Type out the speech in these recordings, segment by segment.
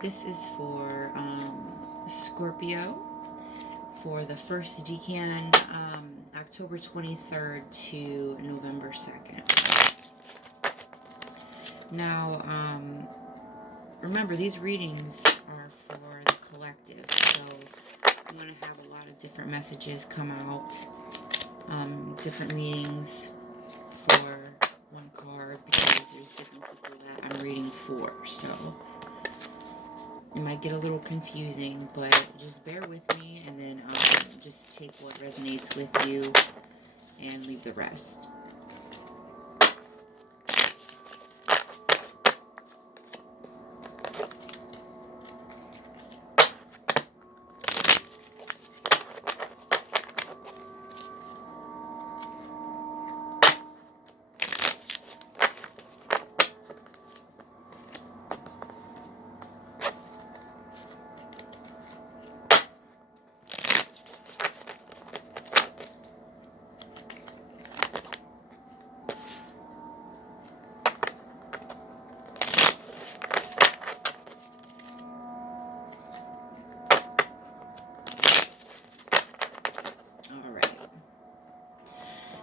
this is for Scorpio for the first Decan, October 23rd to November 2nd. Now, remember, these readings are for the collective, so I'm going to have a lot of different messages come out, different meanings for one card, because there's different people that I'm reading for, so it might get a little confusing, but just bear with me, and then just take what resonates with you and leave the rest.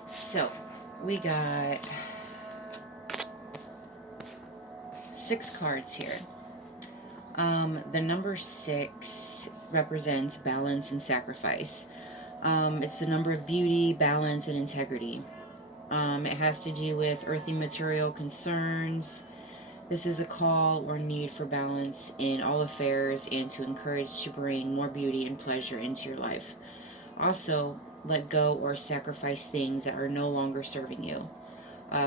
So, we got 6 cards here. The number 6 represents balance and sacrifice. It's the number of beauty, balance, and integrity. It has to do with earthly material concerns. This is a call or need for balance in all affairs and to encourage to bring more beauty and pleasure into your life. Also, let go or sacrifice things that are no longer serving you.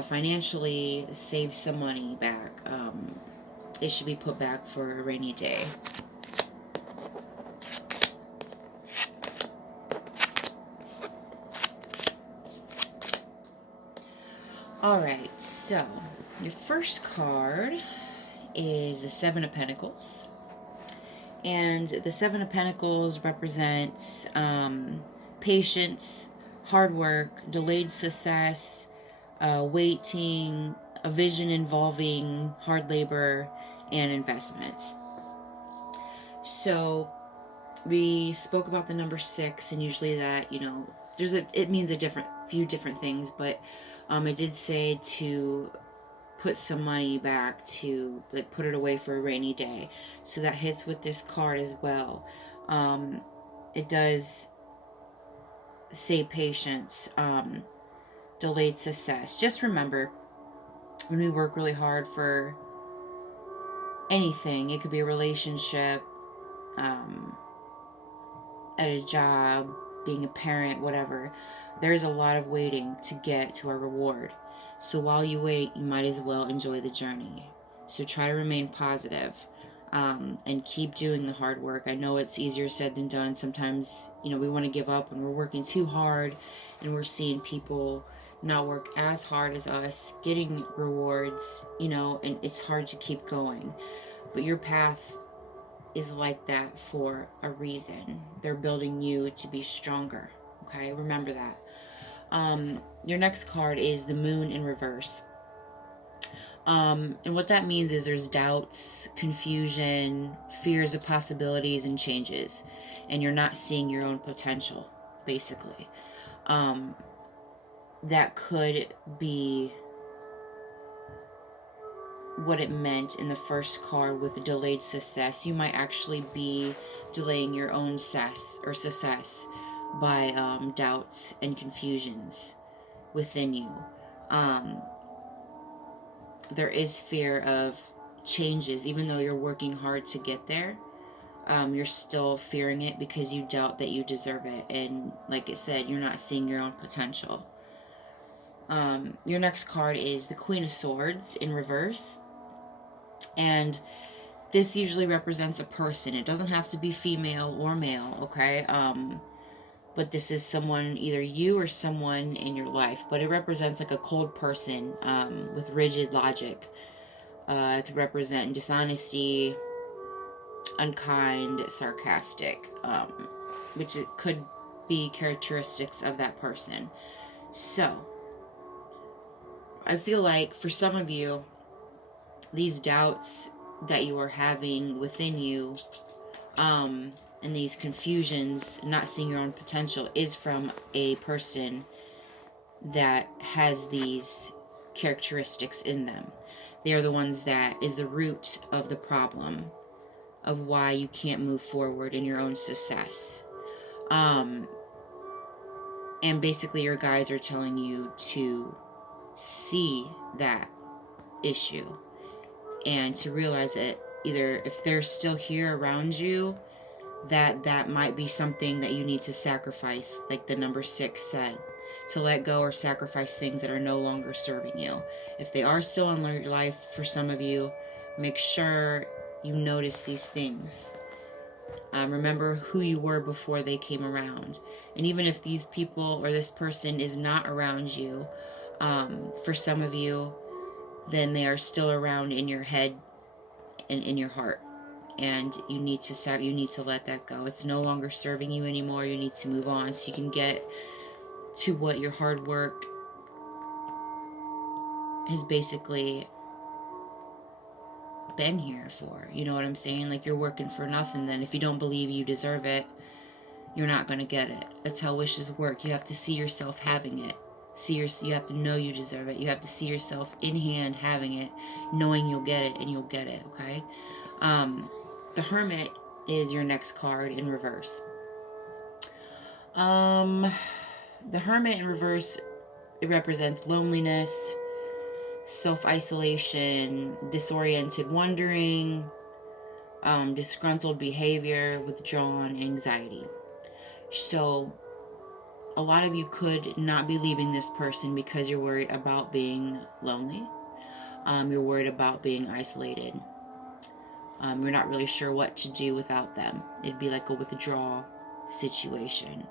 Financially, save some money back. It should be put back for a rainy day. Alright, so your first card is the 7 of Pentacles. And the 7 of Pentacles represents patience, hard work, delayed success, waiting, a vision involving hard labor and investments. So we spoke about the number 6, and usually that, it means a few different things, but it did say to put some money back, to put it away for a rainy day. So that hits with this card as well. It does say patience, delayed success. Just remember, when we work really hard for anything, it could be a relationship, at a job, being a parent, whatever, there's a lot of waiting to get to our reward. So while you wait, you might as well enjoy the journey. So try to remain positive, and keep doing the hard work. I know it's easier said than done. Sometimes, we want to give up when we're working too hard and we're seeing people not work as hard as us, getting rewards, and it's hard to keep going. But your path is like that for a reason. They're building you to be stronger. Okay, remember that. Your next card is the Moon in reverse. And what that means is there's doubts, confusion, fears of possibilities and changes, and you're not seeing your own potential, basically. That could be what it meant in the first card with the delayed success. You might actually be delaying your own success by doubts and confusions within you. There is fear of changes, even though you're working hard to get there. You're still fearing it because you doubt that you deserve it, and like I said, you're not seeing your own potential. Your next card is the Queen of Swords in reverse, and this usually represents a person. It doesn't have to be female or male, okay? But this is someone, either you or someone in your life, but it represents like a cold person, with rigid logic. It could represent dishonesty, unkind, sarcastic, which it could be characteristics of that person. So I feel like for some of you, these doubts that you are having within you, and these confusions, not seeing your own potential, is from a person that has these characteristics in them. They are the ones that is the root of the problem of why you can't move forward in your own success. And basically your guides are telling you to see that issue and to realize that either if they're still here around you, that might be something that you need to sacrifice, like the number 6 said, to let go or sacrifice things that are no longer serving you. If they are still in your life, for some of you, make sure you notice these things. Remember who you were before they came around. And even if these people or this person is not around you, for some of you, then they are still around in your head and in your heart. And you need to let that go. It's no longer serving you anymore. You need to move on so you can get to what your hard work has basically been here for. You know what I'm saying? Like, you're working for nothing. Then if you don't believe you deserve it, you're not going to get it. That's how wishes work. You have to see yourself having it. You have to know you deserve it. You have to see yourself in hand having it, knowing you'll get it, and you'll get it, okay? The Hermit is your next card in reverse. The Hermit in reverse, it represents loneliness, self-isolation, disoriented wondering, disgruntled behavior, withdrawn, anxiety. So a lot of you could not be leaving this person because you're worried about being lonely. You're worried about being isolated. You're not really sure what to do without them. It'd be like a withdrawal situation.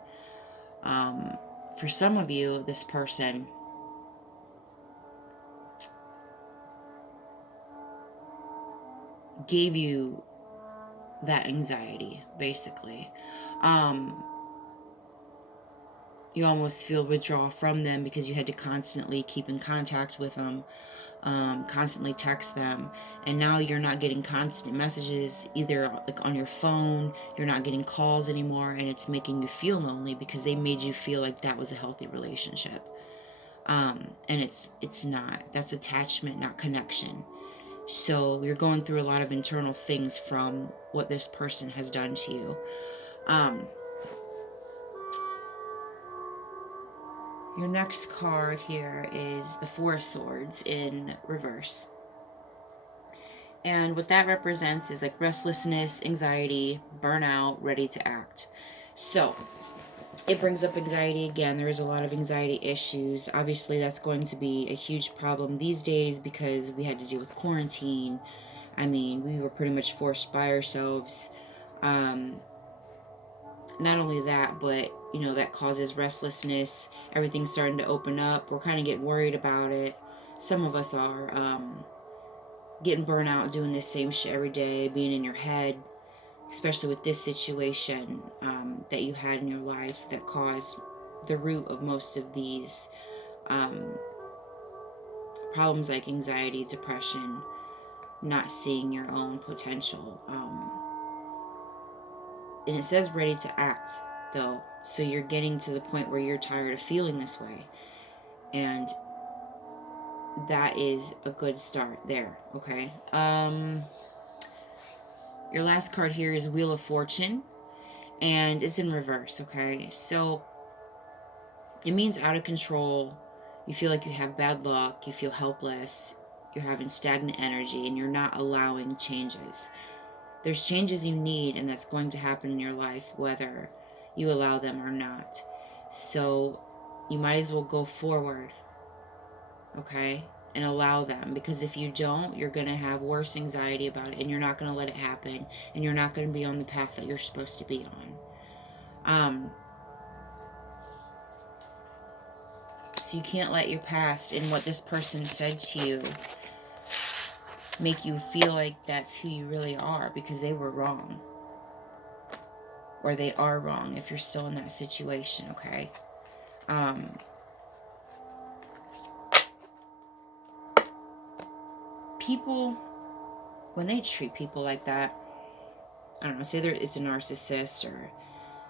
For some of you, this person gave you that anxiety, basically. You almost feel withdrawal from them because you had to constantly keep in contact with them, constantly text them, and now you're not getting constant messages either, like on your phone. You're not getting calls anymore, and it's making you feel lonely because they made you feel like that was a healthy relationship, and it's not. That's attachment, not connection. So you're going through a lot of internal things from what this person has done to you. Your next card here is the 4 of Swords in reverse. And what that represents is like restlessness, anxiety, burnout, ready to act. So it brings up anxiety again. There is a lot of anxiety issues. Obviously, that's going to be a huge problem these days because we had to deal with quarantine. I mean, we were pretty much forced by ourselves. Not only that, but, that causes restlessness. Everything's starting to open up. We're kind of getting worried about it. Some of us are getting burnt out doing the same shit every day, being in your head, especially with this situation that you had in your life that caused the root of most of these problems like anxiety, depression, not seeing your own potential. And it says ready to act, though. So you're getting to the point where you're tired of feeling this way. And that is a good start there, okay? Your last card here is Wheel of Fortune. And it's in reverse, okay? So it means out of control. You feel like you have bad luck. You feel helpless. You're having stagnant energy. And you're not allowing changes. There's changes you need, and that's going to happen in your life whether you allow them or not. So you might as well go forward, okay, and allow them, because if you don't, you're going to have worse anxiety about it, and you're not going to let it happen, and you're not going to be on the path that you're supposed to be on. So you can't let your past and what this person said to you make you feel like that's who you really are, because they were wrong. Or they are wrong if you're still in that situation, okay? People when they treat people like that, I don't know, say it's a narcissist or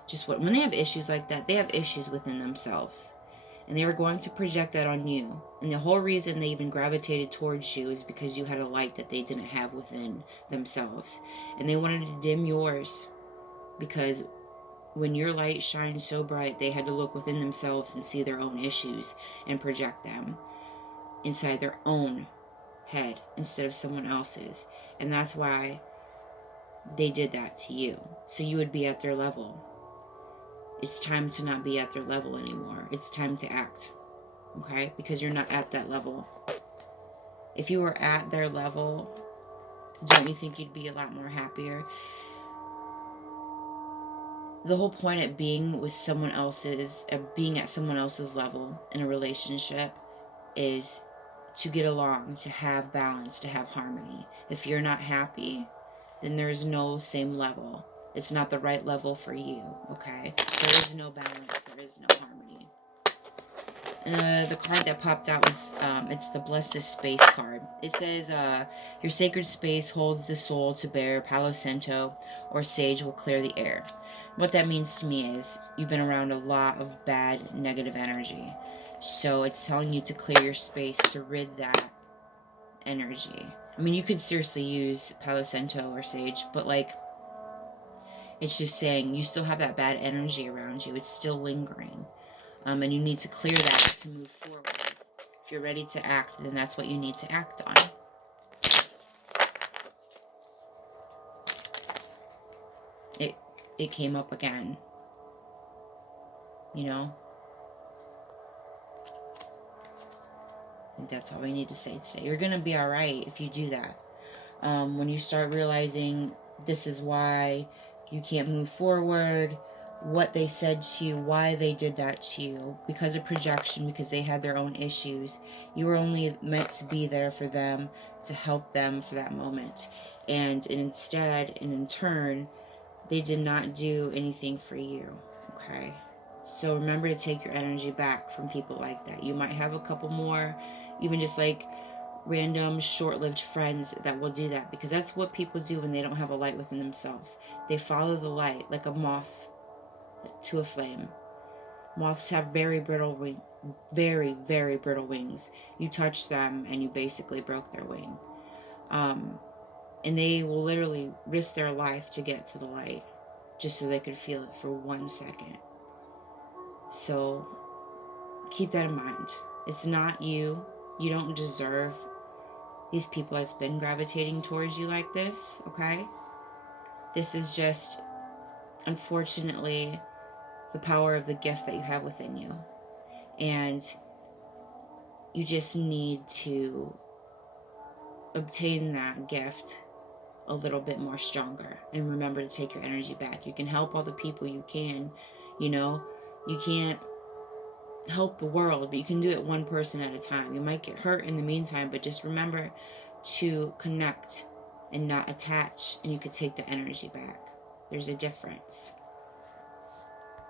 just what, when they have issues like that, they have issues within themselves. And they were going to project that on you. And the whole reason they even gravitated towards you is because you had a light that they didn't have within themselves. And they wanted to dim yours, because when your light shines so bright, they had to look within themselves and see their own issues and project them inside their own head instead of someone else's. And that's why they did that to you, so you would be at their level. It's time to not be at their level anymore. It's time to act, okay? Because you're not at that level. If you were at their level, don't you think you'd be a lot more happier? The whole point of being with someone else's, being at someone else's level in a relationship is to get along, to have balance, to have harmony. If you're not happy, then there's no same level. It's not the right level for you, okay? There is no balance. There is no harmony. The card that popped out was, it's the Blessed Space card. It says, your sacred space holds the soul to bear. Palo Santo or sage will clear the air. What that means to me is you've been around a lot of bad, negative energy. So it's telling you to clear your space, to rid that energy. I mean, you could seriously use Palo Santo or sage, but like, it's just saying you still have that bad energy around you. It's still lingering. And you need to clear that to move forward. If you're ready to act, then that's what you need to act on. It came up again. You know? I think that's all we need to say today. You're going to be alright if you do that. When you start realizing this is why you can't move forward, what they said to you, why they did that to you, because of projection, because they had their own issues. You were only meant to be there for them, to help them for that moment. And instead, and in turn, they did not do anything for you, okay? So remember to take your energy back from people like that. You might have a couple more, even just like random short-lived friends that will do that, because that's what people do when they don't have a light within themselves. They follow the light like a moth to a flame. Moths have very brittle very, very brittle wings. You touch them and you basically broke their wing. And they will literally risk their life to get to the light just so they could feel it for 1 second. So keep that in mind. It's not you. You don't deserve these people that's been gravitating towards you like this, okay? This is just, unfortunately, the power of the gift that you have within you. And you just need to obtain that gift a little bit more stronger. And remember to take your energy back. You can help all the people you can, you know. You can't help the world, but you can do it one person at a time. You might get hurt in the meantime, but just remember to connect and not attach, and you could take the energy back. There's a difference.